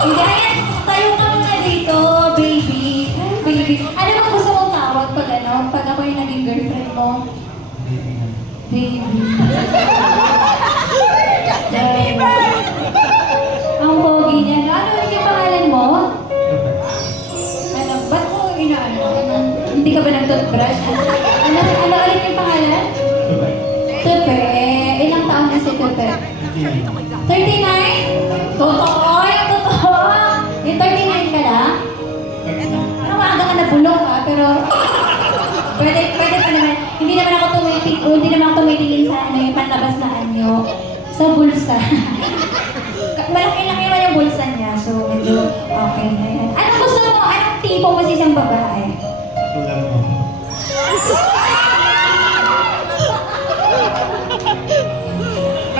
Hindi, ayan, tayo ka muna dito, baby. Baby. Ano bang gusto mong tawag pag ano? Pag ako yung naging girlfriend mo? Baby. Justin Bieber! Ang pogi niya. Ano ulit yung pangalan mo? Ano, ba't mo inaano? Hindi ka ba nag-toothbrush? Ano ulit yung pangalan? Tupe. Ilang taon na si Tupe? 39? Totoo! Yung totoo! Yung 39 ka lang? Ano maaga ka nabulok ha, pero... Pwede pa naman. Hindi naman ako tumitingin sa ano, yung panlabas na anyo. Sa bulsa. Malaki-laki naman yung bulsa niya, so medyo okay na yan. Anong gusto mo? Anong tipo mo sa isang babae? Tulad mo.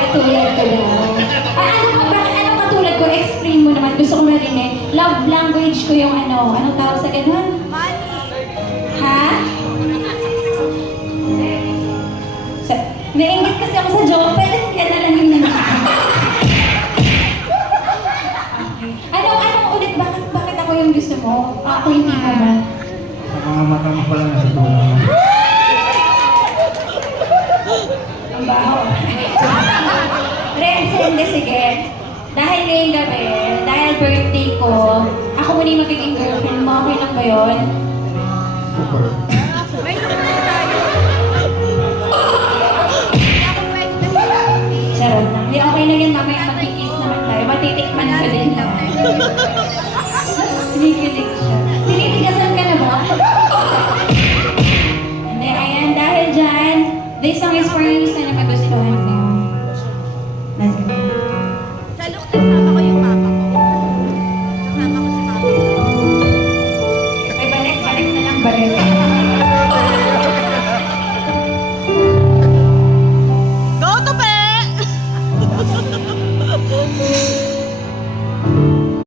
Katulad ko lang. Anong katulad ko? Explain mo naman. Gusto ko marinig. Love language ko yung ano. Anong tawag sa ganun? Ha? Nainggit kasi ako sa joke. Pwede kaya na lang yung naman. Anong ulit? Bakit ako yung gusto mo? Ako hindi mo ba? Sa mga mata mo pala nasa tulad mo. Ang baho. Friends, hindi, sige. Dahil ngayong gabi, dahil birthday ko, ako muna yung magiging girlfriend mo. Okay lang ba yun? Super.